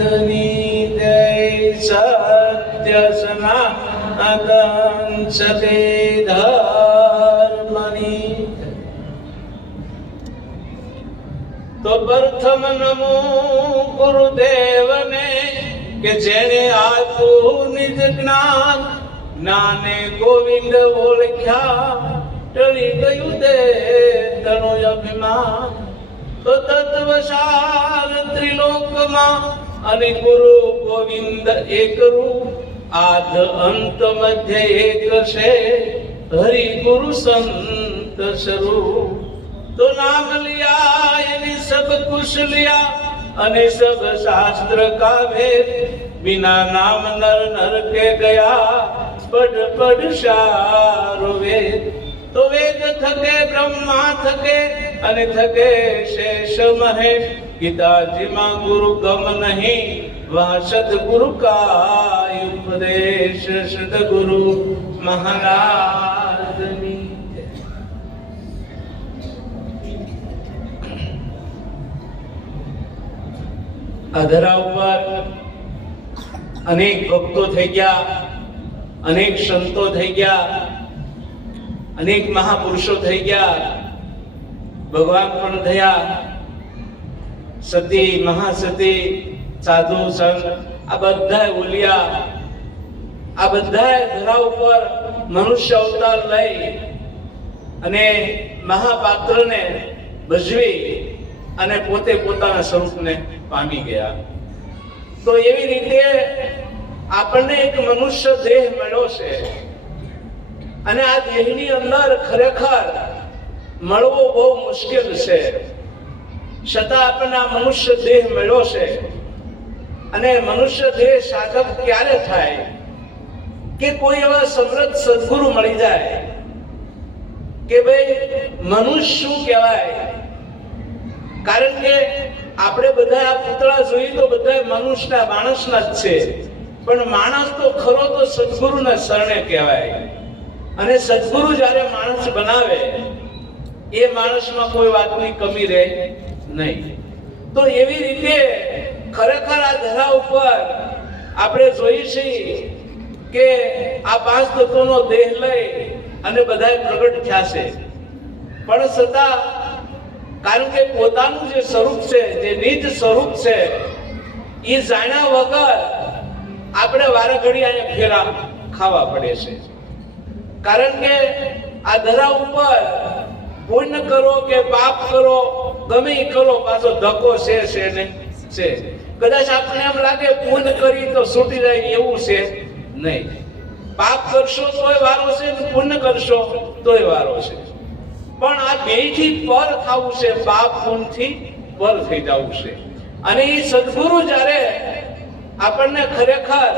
જય સત્ય સનાતન સતે ધર્મની. તો પ્રથમ નમો ગુરુદેવને કે જેને આપ્યું નિજ જ્ઞાન, જ્ઞાને ગોવિંદ ઓળખ્યા ટળી ગયું દે તણો અભિમાન. તો તત્વસાર ત્રિલોકમાં અને ગુરુ ગોવિંદ એક રૂપ, આદ અંત મધ્ય એક છે હરિ ગુરુ સંત સ્વરૂપ. તો નામ લિયા એની સબ કુશ લિયા અને સબ શાસ્ત્ર કા વેદ, बिना नाम नर नर के गया पढ़ पढ़ सारो वेद. तो वेद थके ब्रह्मा थके અને થકે શેષ મહેશ. ગીતાજી માં ગુરુ ગમ નહીં, વહાં સદગુરુ કા ઉપદેશ. સદગુરુ મહારાજની. આ ધરા ઉપર અનેક ભક્તો થઈ ગયા, અનેક સંતો થઈ ગયા, અનેક મહાપુરુષો થઈ ગયા, ભગવાન પણ થયા. સતી મહાસતી સાધુ સંત આ બધા ઓલિયા, આ બધા ધરા ઉપર મનુષ્ય અવતાર લઈ અને મહાપાત્રને ભજવી અને પોતે પોતાના સ્વરૂપને પામી ગયા. તો એવી રીતે આપણને એક મનુષ્ય દેહ મળ્યો છે અને આ દેહની અંદર ખરેખર મળવો બહુ મુશ્કેલ છે. છતાં આપણને આ મનુષ્ય દેહ મળ્યો છે. અને મનુષ્ય દેહ સાધક ક્યારે થાય કે કોઈ એવા સમૃદ્ધ સદગુરુ મળી જાય કે ભાઈ મનુષ્ય શું કહેવાય. કારણ કે આપણે બધા આ પૂતળા જોઈએ તો બધા મનુષ્યના માણસના જ છે, પણ માણસ તો ખરો તો સદગુરુના શરણે કહેવાય. અને સદગુરુ જ્યારે માણસ બનાવે એ માણસમાં કોઈ વાતની કમી રહે નહીં. તો એવી રીતે ખરેખર આ ધરા ઉપર આપણે જોઈએ છીએ કે આ પાંચ તત્વોનો દેહ લઈ અને બધા પ્રગટ થયા છે. પણ છતાં કારણ કે પોતાનું જે સ્વરૂપ છે, જે નિજ સ્વરૂપ છે, એ જાણ્યા વગર આપણે વારાઘડી અહીંયા ફેરા ખાવા પડે છે. કારણ કે આ ધરા ઉપર પુણ્ય કરો કે પાપ કરો, ગમે કરો, પાછો ધક્કો છે ને છે. કદાચ આપણે એમ લાગે પુણ્ય કરી તો છૂટી જાય એવું છે નહીં. પાપ કરશો તોય વારો છે, પુણ્ય કરશો તોય વારો છે. પણ આ બેથી પર થવું છે, પાપ પુણ્યથી પર થઈ જવું છે. અને એ સદગુરુ જ્યારે આપણને ખરેખર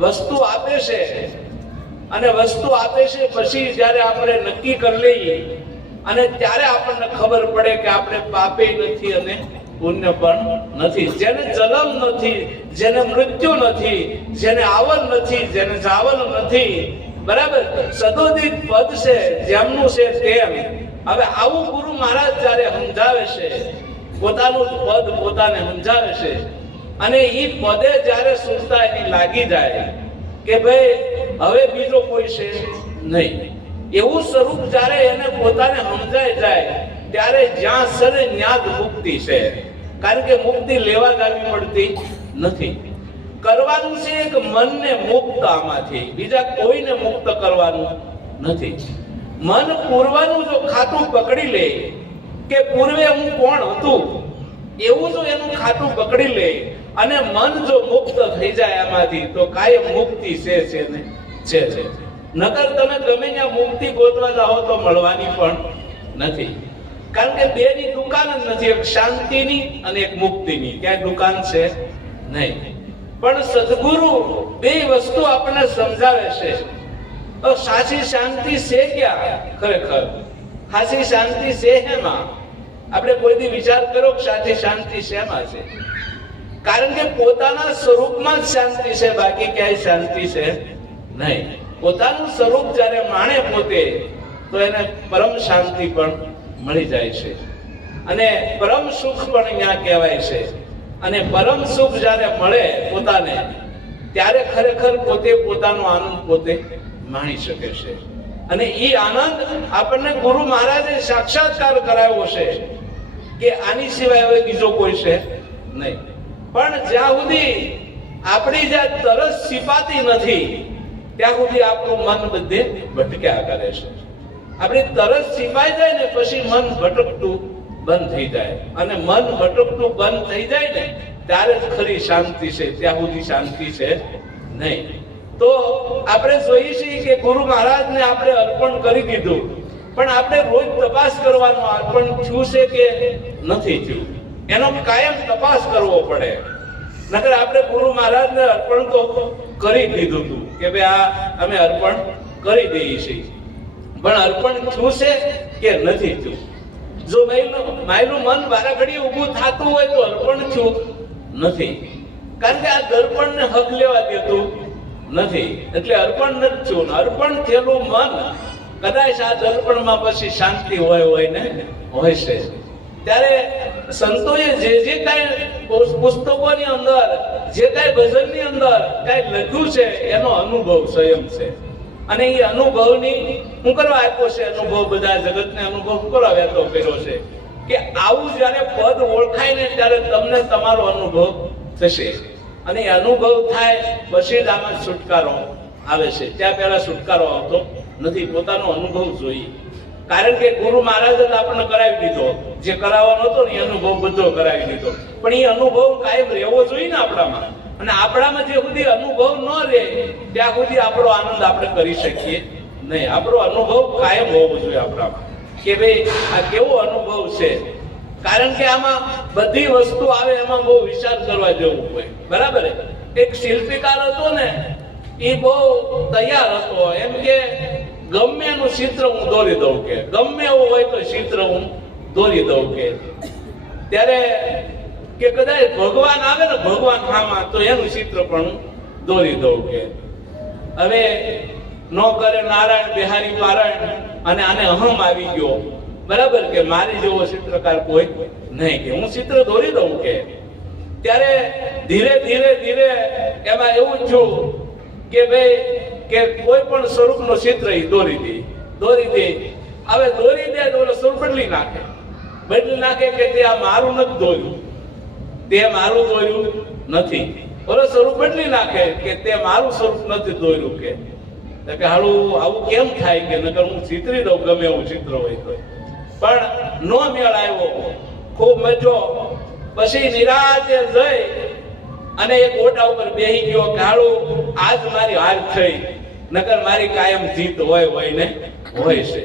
વસ્તુ આપે છે અને વસ્તુ આપે છે પછી જ્યારે આપણે નક્કી કરી લઈએ અને ત્યારે આપણને ખબર પડે કે આપણે પાપે નથી અને પુણ્ય પણ નથી. જેને જન્મ નથી, જેને મૃત્યુ નથી, જેને આવન નથી, જેને જાવન નથી, બરાબર, સદોદિત પદ છે, જેમનું છે તેમ. હવે આવું ગુરુ મહારાજ જ્યારે સમજાવે છે, પોતાનું પદ પોતાને સમજાવે છે અને એ પદે જ્યારે સુરતા એની લાગી જાય કે ભાઈ હવે બીજો કોઈ છે નહીં, એવું સ્વરૂપ જ્યારે એને પોતાને સમજાય જાય ત્યારે જ્યાં સરે ન્યાદ મુક્તિ છે. કારણ કે મુક્તિ લેવા જાવી પડતી નથી. કરવાનું છે એક મનને મુક્ત, આમાંથી બીજા કોઈને મુક્ત કરવાનું નથી. મન પૂર્વનું જો ખાતું પકડી લે કે પૂર્વે હું કોણ હતું એવું જો એનું ખાતું પકડી લે અને મન જો મુક્ત થઈ જાય આમાંથી તો કાયમ મુક્તિ છે ને છે. નકર તમે ગમે ત્યાં મુક્તિ ગોતવા જાઓ તો મળવાની પણ નથી. કારણ કે બે ની દુકાન જ નથી, એક શાંતિની અને એક મુક્તિની. ત્યાં દુકાન છે નહીં. પણ સદગુરુ બે વસ્તુ આપણને સમજાવે છે. તો સાચી શાંતિ છે ક્યાં? ખરેખર સાચી શાંતિ છે હેમાં? આપણે કોઈ દી વિચાર કરો કે સાચી શાંતિ શેમાં છે? કારણ કે પોતાના સ્વરૂપમાં જ શાંતિ છે, બાકી ક્યાંય શાંતિ છે નહીં. પોતાનું સ્વરૂપ જ્યારે માણે પોતે તો એને પરમ શાંતિ પણ મળી જાય છે અને પરમ સુખ પણ અહીંયા કહેવાય છે. અને પરમ સુખ જ્યારે મળે પોતાને, ત્યારે ખરેખર પોતે પોતાનો આનંદ પોતે માણી શકે છે. અને એ આનંદ આપણને ગુરુ મહારાજે સાક્ષાત્કાર કરાવ્યો છે કે આની સિવાય હવે બીજો કોઈ છે નહીં. પણ જ્યાં સુધી આપણી જ્યાં તરસ છીપાતી નથી ત્યાં સુધી આપણું મન બધે ભટક્યા કરે છે. આપણી તરસ છીપાઈ જાય ને પછી મન ભટકતું બંધ થઈ જાય, અને મન ભટકતું બંધ થઈ જાય ને ત્યારે જ ખરી શાંતિ છે, ત્યાં સુધી શાંતિ છે નહીં. તો આપણે જોઈએ છીએ કે ગુરુ મહારાજને આપણે અર્પણ કરી દીધું, પણ આપણે રોજ તપાસ કરવાનો અર્પણ થયું છે કે નથી થયું, એનો કાયમ તપાસ કરવો પડે. નકર આપણે ગુરુ મહારાજને અર્પણ તો કરી દીધું હતું કે ભાઈ આ અમે અર્પણ કરી દઈએ છીએ, પણ અર્પણ થયું છે કે નથી થયું. જો માયલું મન બારા ઘડી ઊભું થતું હોય તો અર્પણ થયું નથી, કારણ કે આ દર્પણને હક લેવા દેતું નથી, એટલે અર્પણ નથી થયું. અર્પણ થયેલું મન કદાચ આ દર્પણમાં પછી શાંતિ હોય ને હોય છે. ત્યારે સંતોએ જે કાંઈ પુસ્તકોની અંદર, જે કાંઈ ભજનની અંદર કાંઈ લખ્યું છે એનો અનુભવ સ્વયં છે, અને એ અનુભવની હું કરવા આપ્યો છે. અનુભવ બધા જગતને અનુભવ હું કરવા વહેતો કર્યો છે કે આવું જ્યારે પદ ઓળખાય ને ત્યારે તમને તમારો અનુભવ થશે, અને એ અનુભવ થાય પછી જ આમાં છુટકારો આવે છે. ત્યાં પહેલા છુટકારો આવતો નથી, પોતાનો અનુભવ જોઈએ. કારણ કે ગુરુ મહારાજ આપણને કરાવી દીધો, જે કરાવવાનો હતો ને એ અનુભવ બધો કરાવી દીધો, પણ એ અનુભવ કાયમ રહેવો જોઈએ ને આપણામાં. અને આપણામાં જે સુધી અનુભવ ન રહે ત્યાં સુધી આપણો આનંદ આપણે કરી શકીએ નહીં. આપણો અનુભવ કાયમ હોવો જોઈએ આપણામાં કે ભાઈ આ કેવો અનુભવ છે. કારણ કે આમાં બધી વસ્તુ આવે એમાં બહુ વિચાર કરવા જેવું હોય. બરાબર. એક શિલ્પીકાર હતો ને, એ બહુ તૈયાર હતો, એમ કે ગમે એનું ચિત્ર હું દોરી દઉં, કે ગમે એવું હોય તો ચિત્ર હું દોરી દઉં. કે ત્યારે કે કદાચ ભગવાન આવે ને, ભગવાન આમાં, તો એનું ચિત્ર પણ હું દોરી દઉં. કે હવે નો કરે નારાયણ બિહારી પારાયણ, અને આને અહમ આવી ગયો. બરાબર. કે મારી જેવો ચિત્રકાર કોઈ નહીં, કે હું ચિત્ર દોરી દઉં. કે ત્યારે ધીરે ધીરે ધીરે એમાં એવું થયું કે ભાઈ કે કોઈ પણ સ્વરૂપનો ચિત્ર એ દોરી દે. હવે દોરી દે તો સ્વરૂપ બદલી નાખે કે તે આ મારું નથી દોર્યું, તે મારું દોર્યું નથી. ઓલો સ્વરૂપ બદલી નાખે કે તે મારું સ્વરૂપ નથી દોર્યું. કે હાલું આવું કેમ થાય? કે નકર હું ચિત્રી દઉં ગમે એવું ચિત્ર હોય તો. પણ નો મેળ આવ્યો, ખૂબ મજો. પછી નિરાતે જઈ અને એક ઓટા ઉપર બેહી ગયો કે હાલું આજ મારી હાર થઈ, નકર મારી કાયમ જીત હોય ને હોય છે.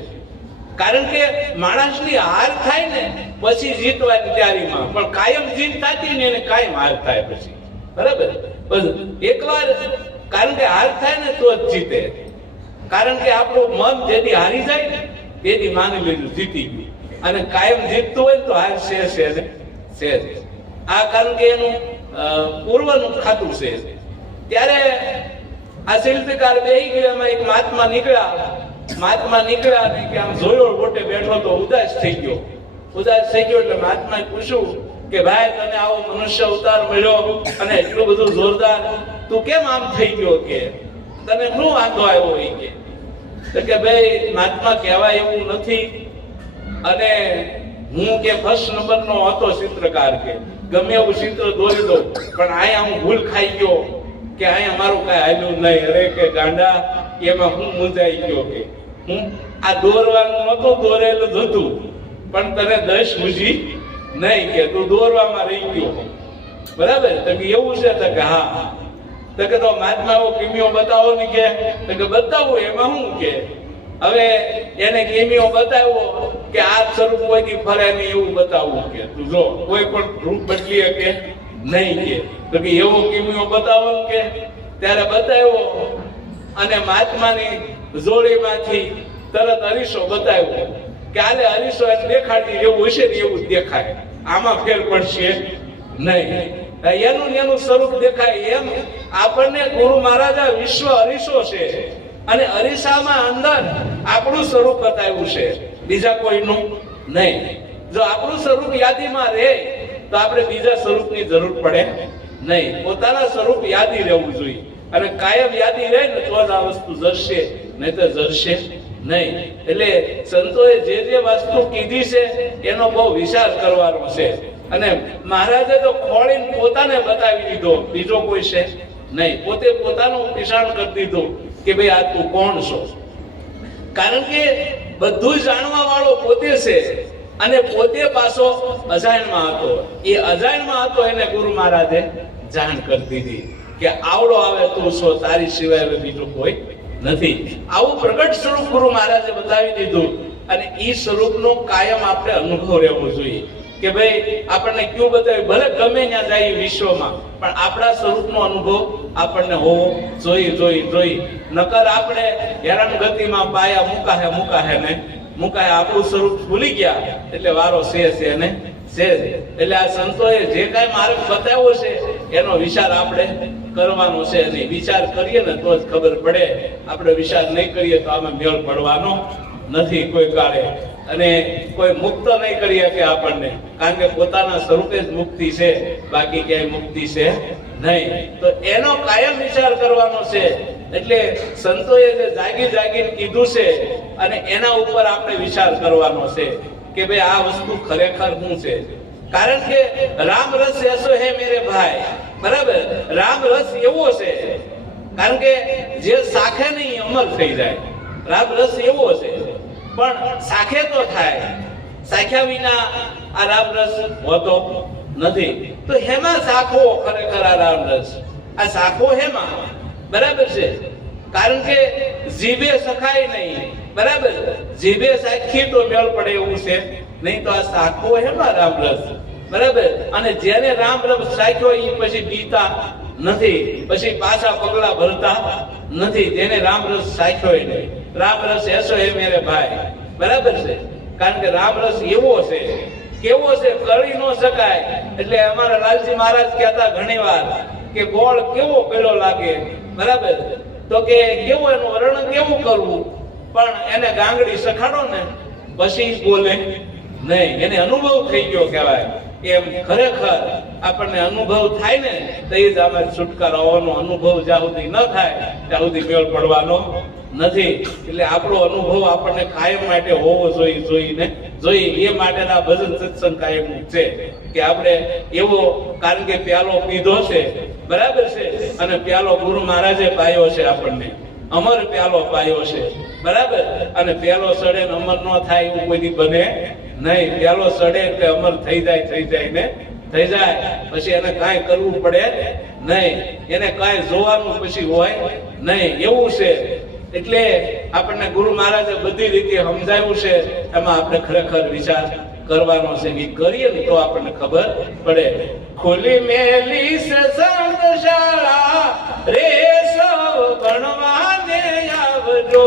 કારણ કે માણસની હાર થાય ને પછી જીતવાની તૈયારીમાં, પણ કાયમ જીત થતી ને એને કાયમ હાર થાય પછી. બરાબર. એકવાર કારણ કે હાર થાય ને તો જ જીતે. કારણ કે આપણું મન જેથી હારી જાય ને તેથી માની લીધું જીતી ગયું, અને કાયમ જીતતું હોય તો હાર છે. આ કારણ કે એનું પૂર્વનું ખાતું છે. ત્યારે આ શિલ્પીકાર બેહી ગયો, એમાં એક મહાત્મા નીકળ્યા ને કે આમ જોયો ગોટે બેઠો તો ઉદાસ થઈ ગયો. એટલે મહાત્માએ પૂછ્યું કે ભાઈ તને આવો મનુષ્ય અવતાર મળ્યો અને એટલું બધું જોરદાર, તું કેમ આમ થઈ ગયો? કે તને શું વાંધો આવ્યો? કે ભાઈ મહાત્મા કહેવાય એવું નથી, અને હું કે ફર્સ્ટ નંબરનો હતો ચિત્રકાર, કે ગમે એવું ચિત્ર દોરી દઉં, પણ અહીંયા હું ભૂલ ખાઈ ગયો, કે અહીંયા મારું કઈ હાલ્યું નહીં. અરે કે ગાંડા, એમાં હું મૂંઝાઈ ગયો. કે હું આ દોરવાનું નતું, દોરેલું જ હતું, પણ તને દશ બુજી નહીં, કે તું દોરવામાં રહી ગયો. બરાબર. તો કે એવું છે? તો કે હા. તો કે તો મહાત્મા એવો કિમિયો બતાવો ને. કે બતાવું એમાં શું? કે હવે એને કિમિયો બતાવ્યો કે આ સ્વરૂપ કોઈથી ફરે નહીં એવું બતાવવું. કે તું જો કોઈ પણ રૂપ બદલી શકે નહીં. કે તો કે એવો કિમિયો બતાવો. કે ત્યારે બતાવ્યો, અને મહાત્માની જોડીમાંથી તરત અરીસો બતાવ્યો કે આલે અરીસો એને દેખાડી એવું હશે ને એવું દેખાય, આમાં ફેર પડશે નહીં. એનું સ્વરૂપ દેખાય. એમ આપણને ગુરુ મહારાજા વિશ્વ અરીસો છે, અને અરીસામાં અંદર આપણું સ્વરૂપ બતાવ્યું છે, બીજા કોઈનું નહીં. જો આપણું સ્વરૂપ યાદીમાં રહે તો આપણે બીજા સ્વરૂપની જરૂર પડે નહીં. પોતાના સ્વરૂપ યાદી રહેવું જોઈએ અને કાયમ યાદી રહે ને તો જ આ વસ્તુ જરશે, નહીં તો જરશે નહીં. એટલે સંતોએ જે વસ્તુ કીધી છે એનો બહુ વિચાર કરવાનો છે. અને મહારાજે તો ખોળીને પોતાને બતાવી દીધો, બીજો કોઈ છે નહીં. પોતે પોતાનું નિશાન કરી દીધું કે ભાઈ આ તું કોણ છો. કારણ કે બધું જાણવા વાળો પોતે છે અને પોતે પાછો અજાણમાં હતો. એ અજાણમાં હતો એને ગુરુ મહારાજે જાણ કરી દીધી કે આવડો આવે તું છો, તારી સિવાય હવે બીજું કોઈ નથી. આવું પ્રગટ સ્વરૂપ ગુરુ મહારાજે બતાવી દીધું. અને એ સ્વરૂપનો કાયમ આપણે અનુભવ રહેવો જોઈએ કે ભાઈ આપણને ક્યું બતાવ્યું, ભલે ગમે ત્યાં જાય વિશ્વમાં, પણ આપણા સ્વરૂપનો અનુભવ આપણને હોવો જોઈએ. નકર આપણે હેરાનગતિમાં પાયા મુકાહે ને આપણું સ્વરૂપ ભૂલી ગયા એટલે વારો છે ને છે. એટલે આ સંતોએ જે કાંઈ માર્ગ બતાવ્યો છે એનો વિચાર આપણે કરવાનો છે. અને વિચાર કરીએ ને તો જ ખબર પડે. આપણે વિચાર નહીં કરીએ તો આમાં મેળ પડવાનો નથી કોઈ કાળે. અને કોઈ મુક્ત નહીં કરી શકે આપણને, કારણ કે પોતાના સ્વરૂપે જ મુક્તિ છે, બાકી ક્યાંય મુક્તિ છે નહીં. તો એનો કાયમ વિચાર કરવાનો છે. એટલે સંતોએ જે જાગીને કીધું છે અને એના ઉપર આપણે વિચાર કરવાનો છે કે ભાઈ આ વસ્તુ ખરેખર શું છે. કારણ કે રામ રસ એસો હે મેરે ભાઈ, બરાબર. રામ રસ એવો છે કારણ કે જે સાખે નહીં અમર થઈ જાય. રામ રસ એવો છે પણ સાખે તો થાય, સાખ્યા વિના આ રામ રસ હોતો નથી. તો હેમાં સાખો ખરેખર આ રામ રસ, આ સાખો હેમાં, બરાબર છે. કારણ કે જીભે સખાય નહીં, બરાબર. જીભે સાખી તો મેળ પડે એવું છે નહીં. તો આ સાખો હેમાં રામ રસ, બરાબર. અને જેને રામ રસ સાખ્યો એ પછી બીતા નથી, પછી પાછા પગલા ભરતા નથી. જેને રામ રસ સાખ્યો નહીં, રામ રસ એસો હે મેરે ભાઈ, બરાબર છે. કારણ કે રામ રસ એવો છે, કેવો છે કરી ન શકાય. એટલે અમારા લાલજી મહારાજ કહેતા ઘણીવાર કે ગોળ કેવો પેલો લાગે, બરાબર. તો કે કેવું એનું વર્ણન કેવું કરવું, પણ એને ગાંગડી સખાડો ને પછી બોલે નહીં. એને અનુભવ થઈ ગયો કહેવાય. એમ ખરેખર આપણને અનુભવ થાય ને તો એ જ આમાં છુટકારો આવવાનો. અનુભવ જ્યાં સુધી ન થાય ત્યાં સુધી મેળ પડવાનો નથી. એટલે આપણો અનુભવ આપણને કાયમ માટે હોવો જોઈએ. એ માટેના ભજન સત્સંગ કાયમ છે કે આપણે એવો, કારણ કે પ્યાલો પીધો છે, બરાબર છે. અને પ્યાલો ગુરુ મહારાજે પાયો છે આપણને, અમર પ્યાલો પાયો છે, બરાબર. અને પ્યાલો સડે ને અમર ન થાય એવું કોઈ બને નહીં. પ્યાલો સડે એટલે અમર થઈ જાય ને થઈ જાય. પછી એને કાંઈ કરવું પડે નહીં, એને કાંઈ જોવાનું પછી હોય નહીં, એવું છે. એટલે આપણને ગુરુ મહારાજે બધી રીતે સમજાવ્યું છે. એમાં આપણે ખરેખર વિચાર કરવાનો છે. એ કરીએ ને તો આપણને ખબર પડે. ખુલી મેલી સંતશાળા રે સૌ ભણવાને આવજો.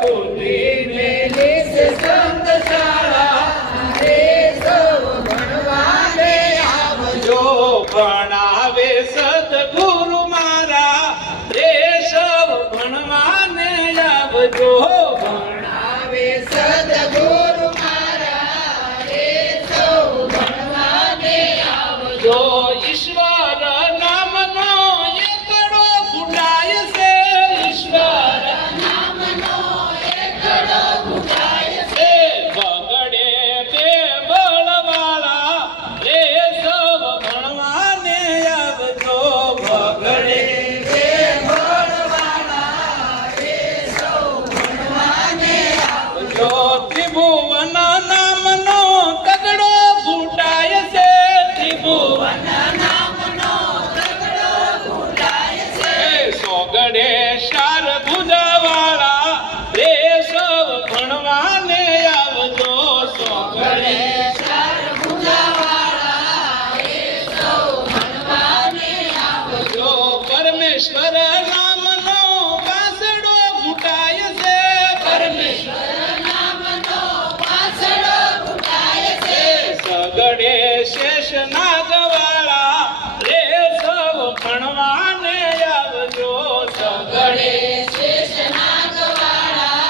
ખુલી મેલી સંતશાળા રે સૌ ભણવાને આવજો. ભણાવે સદગુરુ મારા રે સૌ ભણવાને આવજો. ભણાવે સદગુરુ મારા રે સૌ ભણવાને આવજો. ઈશ્વર નામનો એકડો ફૂટાય છે, ઈશ્વર નામનો એકડો ફૂટાય છે. બગડે બે બળવાળા રે સૌ ભણવાને આવજો. બગડે બે બળવાળા રે સૌ ભણવાને આવજો. ત્રિભુવન નામનો તગડો ફૂટાય છે, ત્રિભુવન નામનો તગડો ફૂટાય છે. સોગડે શાર ભુજાવાળા રે સૌ ભણવાને આવજો. સોગડે શાર ભુજાવાળા રે સૌ ભણવાને આવજો. પરમેશ્વર નામનો પાસડો ફૂટાય છે, પરમેશ્વર નામનો પાસડો ફૂટાય છે. સગડે શેષ નાગવાળા રે સૌ ભણવાને આવજો. સગડે શેષ નાગવાળા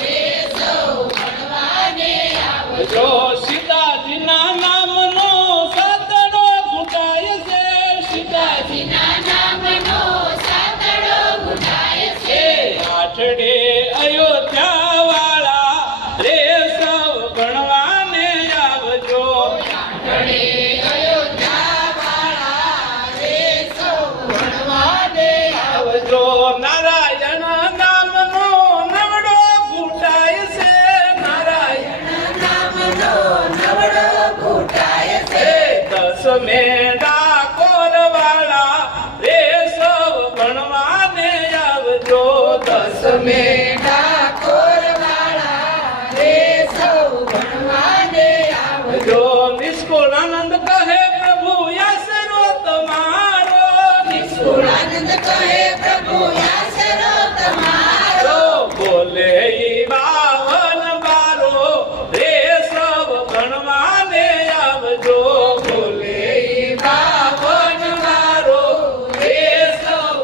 રે સૌ ભણવાને આવજો. સીતાજીના નામનો સતડો આઠડે અયોધ્યા વાળા રે સૌ ભણવાને આવજો. આવજો. નારાયણ નામનો નવડો ઘૂંટાય છે. દસમે ડાકોર વાળા રે સૌ ભણવાને આવજો. દસમે જો નિષ્કુળાનંદ કહે પ્રભુ આશરો તમારો. બોલે ઈ 52 બારો રે સૌ ભણવાને આવજો. બોલે ઈ 52 બારો રે સૌ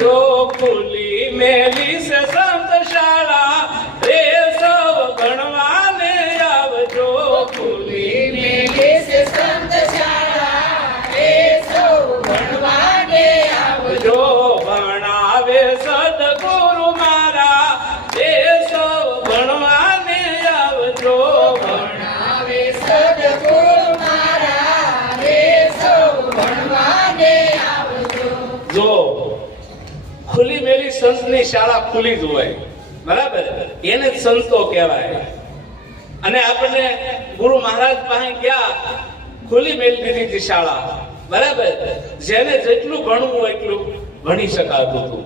જો ખુલી મેલી છે સંત શાળા રે સૌ ભણવાને આવજો. ખુલી મેલી છે સંત જો ભણાવે સદગુરુ મારા રે સૌ ભણવાને આવજો. જો ખુલી મેલી સંતની શાળા ખુલી જ હોય, બરાબર, એને જ સંતો કહેવાય. અને આપણે ગુરુ મહારાજ પાસે ગયા, ખુલી મેલી દીધી હતી શાળા, બરાબર, જેને જેટલું ભણવું હોય એટલું ભણી શકાતું હતું,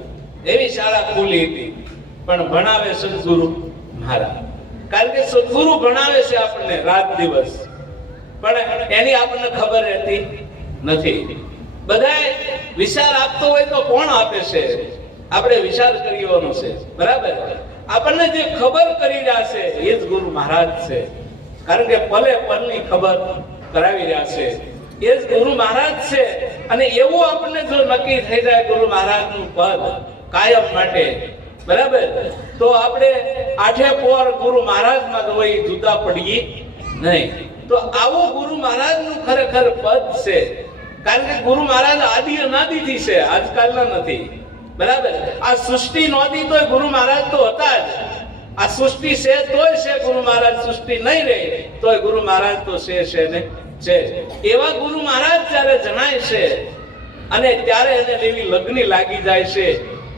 એવી શાળા ખુલી હતી. પણ ભણાવે સદગુરુ મહારાજ, કારણ કે સદગુરુ ભણાવે છે આપણને રાત દિવસ, પણ એની આપણને ખબર રહેતી નથી. બધાય વિચાર આપતો હોય તો કોણ આપે છે? આપણે વિચાર કર્યોનો છે, બરાબર. આપણને જે ખબર કરી રહ્યા છે એ જ ગુરુ મહારાજ છે, કારણ કે પલે પલની ખબર કરાવી રહ્યા છે એ જ ગુરુ મહારાજ છે. અને એવું આપણને જો નક્કી થઈ જાય ગુરુ મહારાજનું પદ કાયમ માટે, બરાબર, તો આપણે આઠે પોર ગુરુ મહારાજમાં તો હોય જુદા પડીએ નહીં. તો આવું ગુરુ મહારાજનું ખરેખર પદ છે, કારણ કે ગુરુ મહારાજ આદિ અનાદિથી છે, આજકાલના નથી, બરાબર. આ સૃષ્ટિ નહોતી તોય ગુરુ મહારાજ તો હતા જ. આ સૃષ્ટિ છે તોય છે ગુરુ મહારાજ, સૃષ્ટિ નહીં રહે તોય ગુરુ મહારાજ તો છે ને છે. એવા ગુરુ મહારાજ જ્યારે જણાય છે અને ત્યારે એને એવી લગ્ની લાગી જાય છે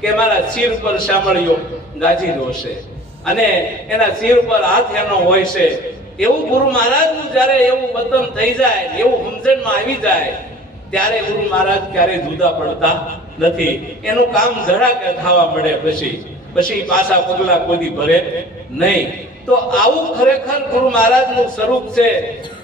કે મારા સિર પર શામળિયો ગાજી રહ્યો છે અને એના સિર પર હાથ એનો હોય છે. એવું ગુરુ મહારાજનું જ્યારે એવું વતન થઈ જાય, એવું સમજણમાં આવી જાય, ત્યારે ગુરુ મહારાજ ક્યારેય જુદા પડતા નથી. એનું કામ ધડાકે થવા મળે, પછી પાછા પગલા કોઈ ભરે નહીં. તો આવું ખરેખર ગુરુ મહારાજનું સ્વરૂપ છે.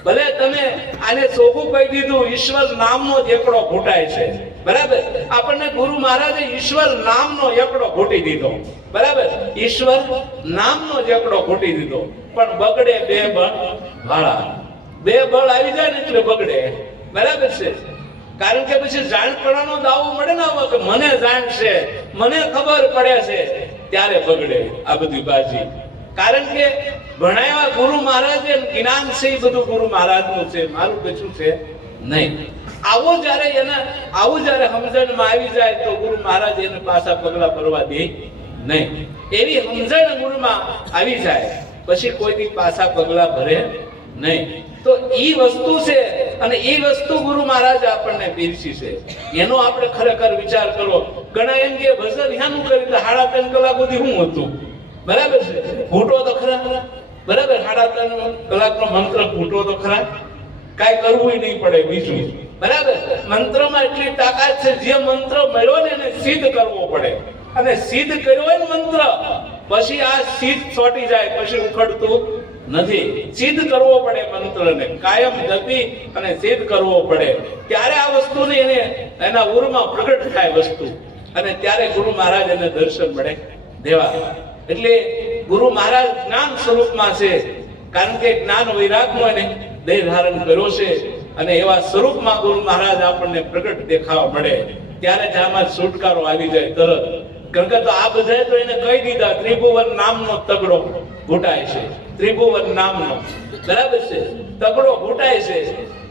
ભલે તમે આને ચોખ્ખું કહી દીધું, ઈશ્વર નામનો જ એકડો ઘૂંટાય છે, બરાબર. આપણને ગુરુ મહારાજે ઈશ્વર નામનો એકડો ઘૂંટી દીધો, બરાબર, ઈશ્વર નામનો જ એકડો ઘૂંટી દીધો. પણ બગડે બે બળ વાળા, બે બળ આવી જાય ને એટલે બગડે, બરાબર છે. કારણ કે પછી જાણપણાનો દાવો મળે ને, કે મને જાણ છે, મને ખબર પડે છે, ત્યારે બગડે આ બધી બાજી. કારણ કે ભણાવ્યા ગુરુ મહારાજે જ્ઞાન છે એ બધું ગુરુ મહારાજનું છે, મારું કશું છે નહીં. આવું જ્યારે સમજણમાં આવી જાય તો ગુરુ મહારાજ એને પાછા પગલા ભરવા દે નહીં. એવી સમજણ ગુરુમાં આવી જાય પછી કોઈની પાછા પગલા ભરે નહીં. તો ઈ વસ્તુ છે અને એ વસ્તુ ગુરુ મહારાજ આપણને પીરસી છે. એનો આપણે ખરેખર વિચાર કરો. ઘણા એમ કે ભજન યાનું કરી તો 3.5 કલાક સુધી શું હતું, બરાબર છે, ઘૂંટો તો ખરા, બરાબર, 3.5 કલાકનો મંત્ર ઘૂંટો તો ખરા, કાંઈ કરવું નહીં પડે બીજું, બરાબર. મંત્રમાં એટલી તાકાત છે, જે મંત્ર મળ્યો ને એને સિદ્ધ કરવો પડે, અને સિદ્ધ કર્યો હોય ને મંત્ર, પછી આ સિદ્ધ ચોટી જાય, પછી ઉખડતું નથી. સિદ્ધ કરવો પડે મંત્રને, કાયમ જપી અને સિદ્ધ કરવો પડે, ત્યારે આ વસ્તુને એને એના ઉરમાં પ્રગટ થાય વસ્તુ, અને ત્યારે ગુરુ મહારાજ એને દર્શન મળે દેવા. એટલે ગુરુ મહારાજ જ્ઞાન સ્વરૂપમાં છે, કારણ કે જ્ઞાન વૈરાગનો એને દેહ ધારણ કર્યો છે, અને એવા સ્વરૂપમાં ગુરુ મહારાજ આપણને પ્રગટ દેખાવા મળે, ત્યારે જ આમાં છુટકારો આવી જાય તરત. કારણ કે તો આ બધાએ તો એને કહી દીધા, ત્રિભુવન નામનો તગડો ઘૂંટાય છે, ત્રિભુવન નામનો, બરાબર છે, તગડો ઘૂંટાય છે.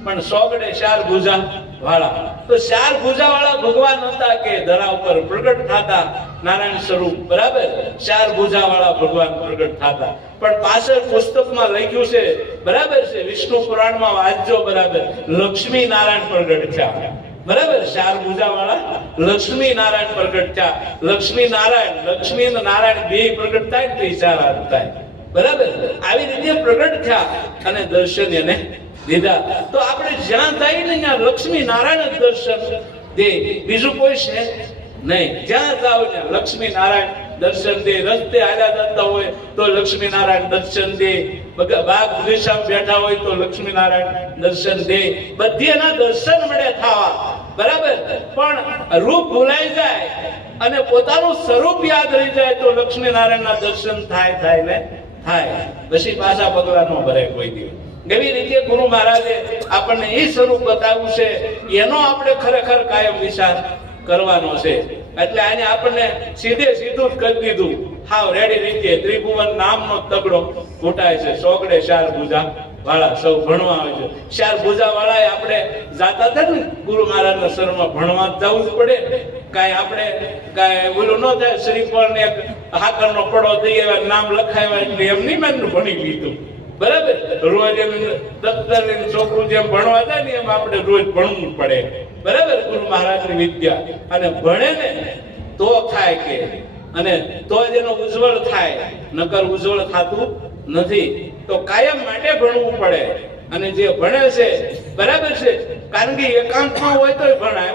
પણ સોગડે 4 ભુજા વાળા. તો 4 ભુજા વાળા ભગવાન હતા કે ધરા ઉપર પ્રગટ થતા નારાયણ સ્વરૂપ, બરાબર? 4 ભુજા વાળા ભગવાન પ્રગટ થતા. પણ પાછળ પુસ્તકમાં લખ્યું છે, બરાબર છે, વિષ્ણુ પુરાણમાં વાંચજો, બરાબર, લક્ષ્મી નારાયણ પ્રગટ થયા, બરાબર? 4 ભુજા વાળા લક્ષ્મી નારાયણ પ્રગટ થયા. લક્ષ્મી અને નારાયણ બે પ્રગટ થાય તો 4 હાથ થાય, બરાબર? આવી રીતે પ્રગટ થયા અને દર્શન એને દીધા. તો આપણે જ્યાં જઈએ ને ત્યાં લક્ષ્મી નારાયણ દર્શન દે, બીજું કોઈ છે નહીં. જ્યાં જાઓ ત્યાં લક્ષ્મી નારાયણ દર્શન દે. રસ્તે હાલ્યા જતા હોય તો લક્ષ્મી નારાયણ દર્શન દે. બાગ દિશામાં બેઠા હોય તો લક્ષ્મી નારાયણ દર્શન દે. બધી એના દર્શન મળે થવા, બરાબર? પણ રૂપ ભૂલાઈ જાય અને પોતાનું સ્વરૂપ યાદ રહી જાય તો લક્ષ્મી નારાયણના દર્શન થાય ને થાય, પછી પાછા પગલા ન ભરે કોઈ દિવસ. એવી રીતે ગુરુ મહારાજે આપણને એ સ્વરૂપ બતાવ્યું છે, એનો આપણે ખરેખર કાયમ વિચાર કરવાનો છે. એટલે આને આપણને સીધું જ કરી દીધું, હાવ રેડી રીતે. ત્રિભુવન નામનો તગડો ફૂટાય છે, સોગડે 4 ભુજા વાળા સૌ ભણવા આવે છે. 4 ભુજા વાળા આપણે જાતા હતા ને ગુરુ મહારાજના શરણમાં ભણવા જવું જ પડે. કાંઈ આપણે કાંઈ ઓલું ન થાય, શ્રીફળ ને હાકરનો પડો દઈ આવ્યા, નામ લખાવ્યા એટલે એમ નહીં મેં ભણી લીધું, બરાબર? રોજ એમ દફતર છોકરું જેમ ભણવા જાય ને એમ આપણે રોજ ભણવું પડે, બરાબર? ગુરુ મહારાજની વિદ્યા અને ભણે ને તો થાય કે, અને તો જ એનો ઉજ્જવળ થાય, નકર ઉજ્જવળ થતું નથી. તો કાયમ માટે ભણવું પડે. અને જે ભણે છે, બરાબર છે, કારણ કે એકાંતમાં હોય તોય ભણાય,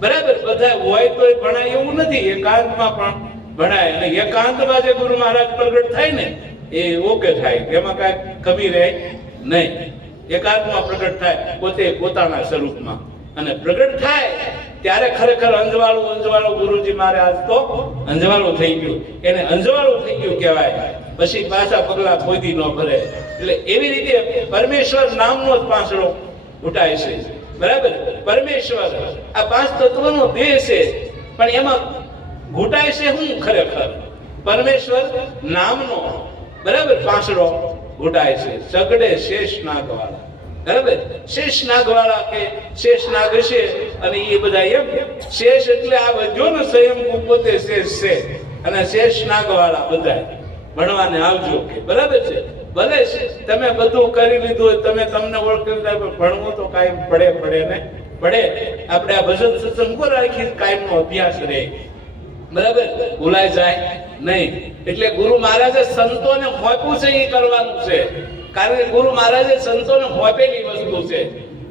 બરાબર? બધા હોય તોય ભણાય એવું નથી, એકાંતમાં પણ ભણાય. અને એકાંતમાં જે ગુરુ મહારાજ પ્રગટ થાય ને એ ઓકે થાય, એમાં કાંઈ કમી રહે નહીં. એકાંતમાં પ્રગટ થાય પોતે પોતાના સ્વરૂપમાં, અને પ્રગટ થાય ત્યારે ખરેખર અંજવાળું ગુરુજી મારે આજ તો અંજવાળું થઈ ગયું, એને અંજવાળું થઈ ગયું કહેવાય. પછી પાછા પગલા ખોદી ન ભરે. એટલે એવી રીતે પરમેશ્વર નામનો જ પાંસળો ઉઠાય છે, બરાબર? પરમેશ્વર આ 5 તત્વનો દેહ છે, પણ એમાં ઘૂંટાય છે હું ખરેખર પરમેશ્વર નામનો, બરાબર? પાંસળો ઘૂંટાય છે. સગડે શેષ નાગ વાળા, બરાબર? શેષ નાગ વાળા કે શેષ નાગ છે, અને એ બધા એમ શેષ એટલે આ વધ્યો ને સ્વયં પોતે શેષ છે, અને શેષ નાગ વાળા બધા ભણવાને આવજો કે, બરાબર છે? ભલે તમે બધું કરી લીધું હોય, તમને ઓળખી લીધા, પણ ભણવું તો કાયમ પડે ને પડે. આપણે આ ભજન સત્સંગ રાખી કાયમનો અભ્યાસ રહે, બરાબર? ભૂલાઈ જાય નહીં. એટલે ગુરુ મહારાજે સંતોને હોપ્યું છે એ કરવાનું છે, કારણ કે ગુરુ મહારાજે સંતોને હોપેલી વસ્તુ છે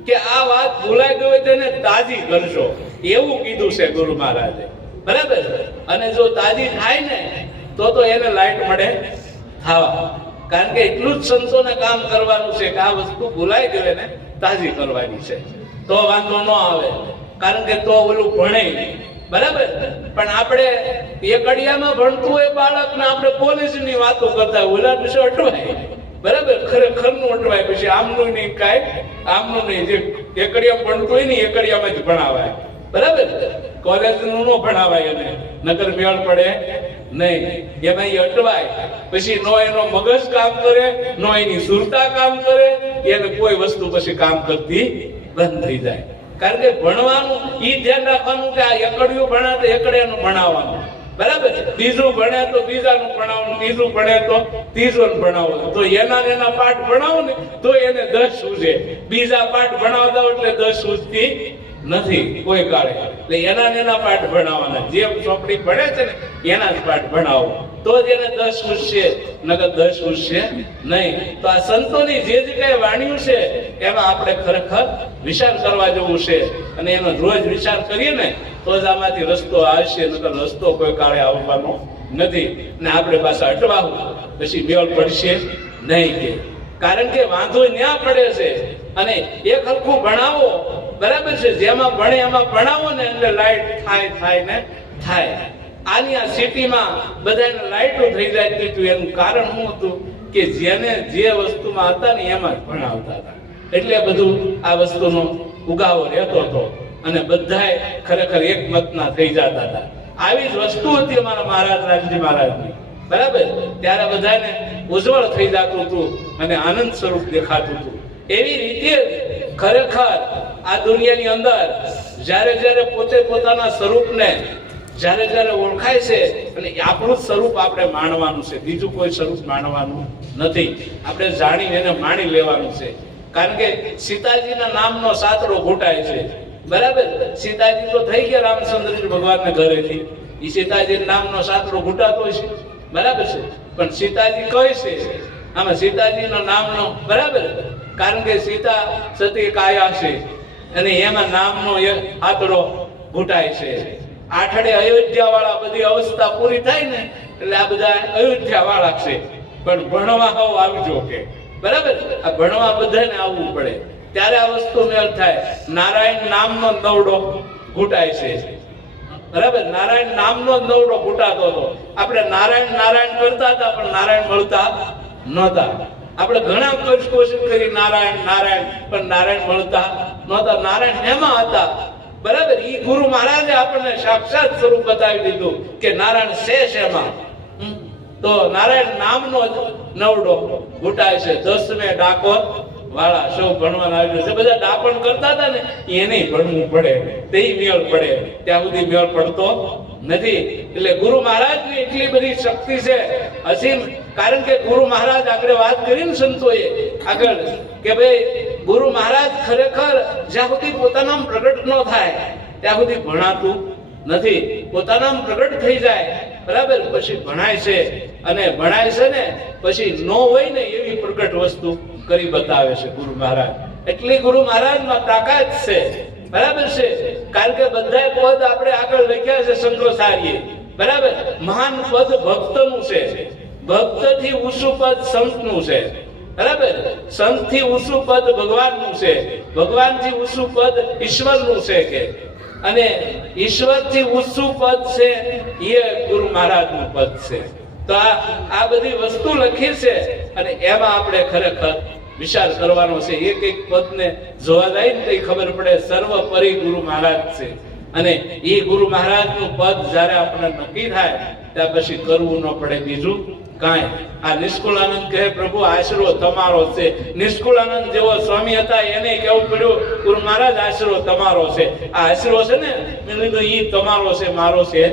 કે આ વાત ભૂલાઈ ગઈ હોય તેને તાજી કરશો, એવું કીધું છે ગુરુ મહારાજે, બરાબર? અને જો તાજી થાય ને તો એને લાઈટ મળે થવા, કારણ કે એટલું જ સંતોને કામ કરવાનું છે કે આ વસ્તુ ભૂલાઈ ગઈ ને તાજી કરવાની છે, તો વાંધો ન આવે. કારણ કે તો ઓલું ભણે, બરાબર? પણ આપણે એકડિયામાં ભણતું હોય બાળક ને આપણે પોલીસની વાતો કરતા હોય, ઓલા પછી અટવાય, બરાબર? ખરેખરનું અટવાય, પછી આમનું નહીં, કાંઈ આમનું નહીં. જે એકડિયામાં ભણતું હોય ને એકડિયામાં જ ભણાવાય, બરાબર? કોલેજનું ન ભણાવાય, એને નકર મેળ પડે નહીં, એમાં એ અટવાય. પછી નો એનો મગજ કામ કરે, નો એની સુરતા કામ કરે, એને કોઈ વસ્તુ પછી કામ કરતી બંધ થઈ જાય. કારણ કે ભણવાનું ઈ ધ્યાન રાખવાનું કે આ એકડિયું ભણે તો એકડિયાનું ભણાવવાનું, બરાબર? બીજું ભણે તો બીજાનું ભણાવવાનું, ત્રીજું ભણે તો ત્રીજું ભણાવવાનું. તો એના પાઠ ભણાવો ને તો એને 10 સૂઝે, બીજા પાઠ ભણાવતા એટલે 10 સૂઝતી નથી કોઈ કાળે. એટલે એના પાઠ ભણાવવાના, જે ચોપડી ભણે છે ને એના જ પાઠ ભણાવો, તો જ એને 10 સૂઝશે, નકર 10 સૂઝશે નહીં. તો આ સંતોની જે કઈ વાણીઓ છે એમાં આપણે ખરેખર વિચાર કરવા જેવું છે, અને એનો રોજ વિચાર કરીએ ને તો જ આમાંથી રસ્તો આવશે, નકર રસ્તો કોઈ કાળે આવવાનો નથી. ને આપણે પાછા અટવાવું પછી મેળ પડશે નહીં કે, કારણ કે વાંધો ન્યા પડે છે. અને એક હરખું ભણાવો, બરાબર છે? જેમાં ભણે એમાં ભણાવો ને એટલે લાઈટ થાય ને થાય. આની આ સિટીમાં બધાને લાઈટો થઈ જાય હતું, એનું કારણ શું હતું કે જેને જે વસ્તુમાં હતા ને એમાં જ ભણાવતા હતા, એટલે બધું આ વસ્તુનો ઉગાવો રહેતો હતો, અને બધાય ખરેખર એક મતના થઈ જતા હતા. આવી જ વસ્તુ હતી અમારા મહારાજ રામજી મહારાજની, બરાબર? ત્યારે બધાને ઉજ્જવળ થઈ જતું હતું અને આનંદ સ્વરૂપ દેખાતું હતું. એવી રીતે ખરેખર આ દુનિયાની અંદર જ્યારે જ્યારે પોતે પોતાના સ્વરૂપને જ્યારે જ્યારે ઓળખાય છે અને આપણું સ્વરૂપ આપણે માણવાનું છે, બીજું કોઈ સ્વરૂપ માણવાનું નથી. આપણે જાણીને એને માણી લેવાનું છે. કારણ કે સીતાજીના નામનો સાતડો ઘૂંટાય છે, બરાબર. સીતાજી તો થઈ ગયા રામચંદ્રજી ભગવાનના ઘરેથી, એ સીતાજી નામનો સાતડો ઘૂંટાતો છે, બરાબર છે. પણ સીતાજી કઈ છે આમાં? સીતાજીનો નામનો, બરાબર. કારણ કે સીતા સતી કાયા છે અને એમાં નામનો આતડો ઘૂંટાય છે. આઠડે અયોધ્યા વાળા બધી અવસ્થા પૂરી થાય ને એટલે આ બધા અયોધ્યા વાળા છે. પણ ભણવા હોવ આવજો કે, બરાબર. આ ભણવા બધાને આવવું પડે ત્યારે આ વસ્તુ મેળ થાય. નારાયણ નામનો નવડો ઘૂંટાય છે, બરાબર. નારાયણ નામનો નવડો ઘૂંટાતો હતો. આપણે નારાયણ નારાયણ કરતા હતા પણ નારાયણ મળતા નહોતા. આપણે ઘણા કોશિશ કરી નારાયણ નારાયણ, પણ નારાયણ મળતા નહોતા. નારાયણ એમાં હતા, બરાબર. ઈ ગુરુ મહારાજે આપણને સાક્ષાત સ્વરૂપ બતાવી દીધું કે નારાયણ શેષ એમાં. તો નારાયણ નામનો નવડો ઘૂંટાય છે. 10મે ડાકોર વાળા સૌ ભણવાના આવ્યું છે. બધા ડાપણ કરતા હતા ને એને ભણવું પડે, તે મેળ પડે. ત્યાં સુધી મેળ પડતો નથી. એટલે ગુરુ મહારાજની એટલી બધી શક્તિ છે અસીમ. કારણ કે ગુરુ મહારાજ આગળ વાત કરી ને સંતોએ આગળ કે ભાઈ ગુરુ મહારાજ ખરેખર જ્યાં સુધી પોતાના પ્રગટ ન થાય ત્યાં સુધી ભણાતું નથી. પોતાના પ્રગટ થઈ જાય, બરાબર, પછી ભણાય છે. અને ભણાય છે ને પછી નો હોય ને એવી પ્રગટ વસ્તુ કરી બતાવે છે ગુરુ મહારાજ. એટલી ગુરુ મહારાજમાં તાકાત છે, બરાબર છે. કારણ કે બધા પદ આપણે આગળ લખ્યા છે શંકરાચાર્યે, બરાબર. મહાન પદ ભક્તનું છે, ભક્તથી ઊંચું પદ સંતનું છે, બરાબર. સંતથી ઊંચું પદ ભગવાનનું છે, ભગવાનથી ઊંચું પદ ઈશ્વરનું છે કે, અને ઈશ્વરથી ઊંચું પદ છે એ ગુરુ મહારાજનું પદ છે. તો આ બધી વસ્તુ લખી છે અને એમાં આપણે ખરેખર વિચાર કરવાનો છે. એક એક પદને જોવા જાય ને તો ખબર પડે સર્વોપરી ગુરુ મહારાજ છે. અને એ ગુરુ મહારાજનું પદ જ્યારે આપણે નક્કી થાય ત્યાં પછી કરવું ન પડે બીજું કાંઈ. આ નિષ્કુળાનંદ કહે પ્રભુ આશરો તમારો છે. નિષ્કુળાનંદ જેવો સ્વામી હતા એને કેવું પડ્યું ગુરુ મહારાજ આશરો તમારો છે. આ આશરો છે ને મેં કીધું ઈ તમારો છે, મારો છે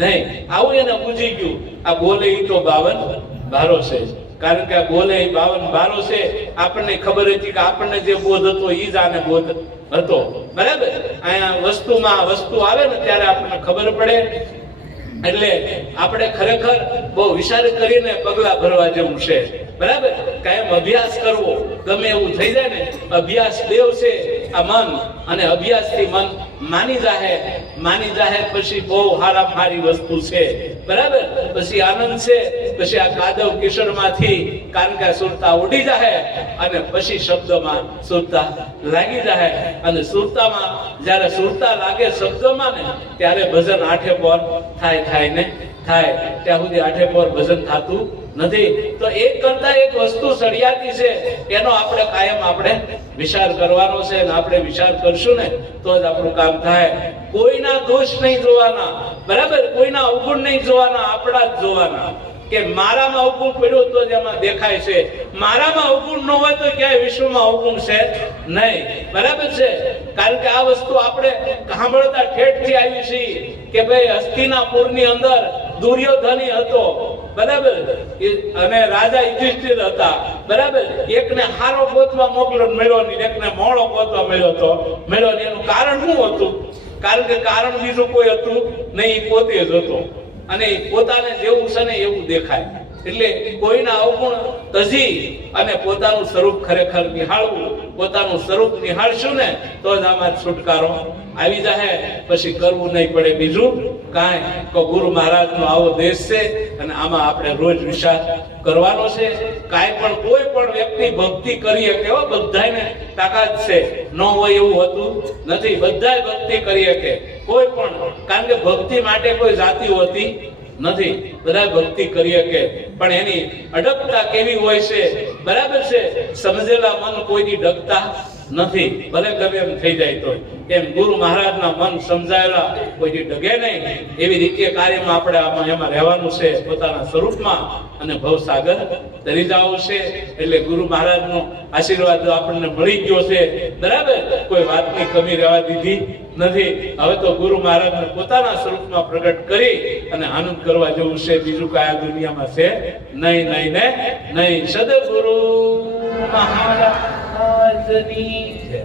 નહીં. આવું એને પૂછી ગયું. આ બોલે ઈ તો 52 ભારો છે. કારણ કે આ બોલે 52 ભારો છે. આપણને ખબર હતી કે આપણને જે બોધ હતો ઈ જ આને બોધ હતો, બરાબર. અહીંયા વસ્તુમાં વસ્તુ આવે ને ત્યારે આપણને ખબર પડે. એટલે આપણે ખરેખર બહુ વિચાર કરીને પગલા ભરવા જેવું છે, બરાબર. કાયમ અભ્યાસ કરવો. ગમે એવું થઈ જાય ને અભ્યાસ દેવ છે આ મન, અને અભ્યાસથી મન માની જાહે પછી બહુ હારામારી વસ્તુ છે, બરાબર. પછી આનંદ છે. પછી આ કાદવ કિશોરમાંથી કારણ કે સુરતા ઉડી જાહે અને પછી શબ્દમાં સુરતા લાગી જાહે. અને સુરતામાં જ્યારે સુરતા લાગે શબ્દમાં ને ત્યારે ભજન આઠે પોર થાય ને થાય. ત્યાં સુધી આઠે પોર ભજન થતું નથી. તો એક કરતા એક વસ્તુ સળિયાતી છે એનો આપણે કાયમ આપણે વિચાર કરવાનો છે. અને આપણે વિચાર કરશું ને તો જ આપણું કામ થાય. કોઈના દોષ નહીં જોવાના, બરાબર. કોઈના અવગુણ નહીં જોવાના, આપણા જ જોવાના. કે મારામાં અવગુણ પડ્યો તો જ એમાં દેખાય છે. મારામાં અવગુણ ન હોય તો ક્યાંય વિશ્વમાં અવગુણ છે નહીં, બરાબર છે. કારણ કે આ વસ્તુ આપણે સાંભળતા ઠેઠથી આવી છે કે ભાઈ હસ્તિનાપુરની અંદર દુર્યોધન હતો, બરાબર. અને રાજા યુધિષ્ઠિર હતા, બરાબર. એકને હારો ગોતવા મોકલો મળ્યો નહીં, એકને મોળો ગોતવા મળ્યો નહીં. એનું કારણ શું હતું? કારણ કે કારણ બીજું કોઈ હતું નહીં, પોતે જ હતો. અને પોતાને જેવું છે ને એવું દેખાય. એટલે કોઈના અવગુણ તજી અને પોતાનું સ્વરૂપ ખરેખર નિહાળવું. પોતાનું સ્વરૂપ નિહાળશું ને તો જ આમાં છુટકારો આવી જાય. પછી કરવું નહીં પડે બીજું કાંઈ. તો ગુરુ મહારાજનો આવો દેશ છે અને આમાં આપણે રોજ વિચાર કરવાનો છે. કાંઈ પણ કોઈ પણ વ્યક્તિ ભક્તિ કરીએ કે બધાને તાકાત છે, ન હોય એવું હોતું નથી. બધાય ભક્તિ કરીએ કે કોઈ પણ. કારણ કે ભક્તિ માટે કોઈ જાતિ હોતી નથી, બધા ભક્તિ કરીએ કે. પણ એની અડગતા કેવી હોય છે, બરાબર છે. સમજેલા મન કોઈની ડગતા નથી, ભલે ગમે એમ થઈ જાય તો. એમ ગુરુ મહારાજના મન સમજાયેલા કોઈ ડગે નહીં એવી રીતે કાર્યમાં આપણે આમાં એમાં રહેવાનું છે, પોતાના સ્વરૂપમાં, અને ભવસાગર તરી જવું છે. એટલે ગુરુ મહારાજનો આશીર્વાદ જો આપણને મળી ગયો છે, બરાબર, કોઈ વાતની કમી રહેવા દીધી નથી. હવે તો ગુરુ મહારાજને પોતાના સ્વરૂપમાં પ્રગટ કરી અને આનંદ કરવા જેવું છે, બીજું કયા દુનિયામાં છે નહીં, નહીં ને નહીં. સદગુરુ મહારાજની જય.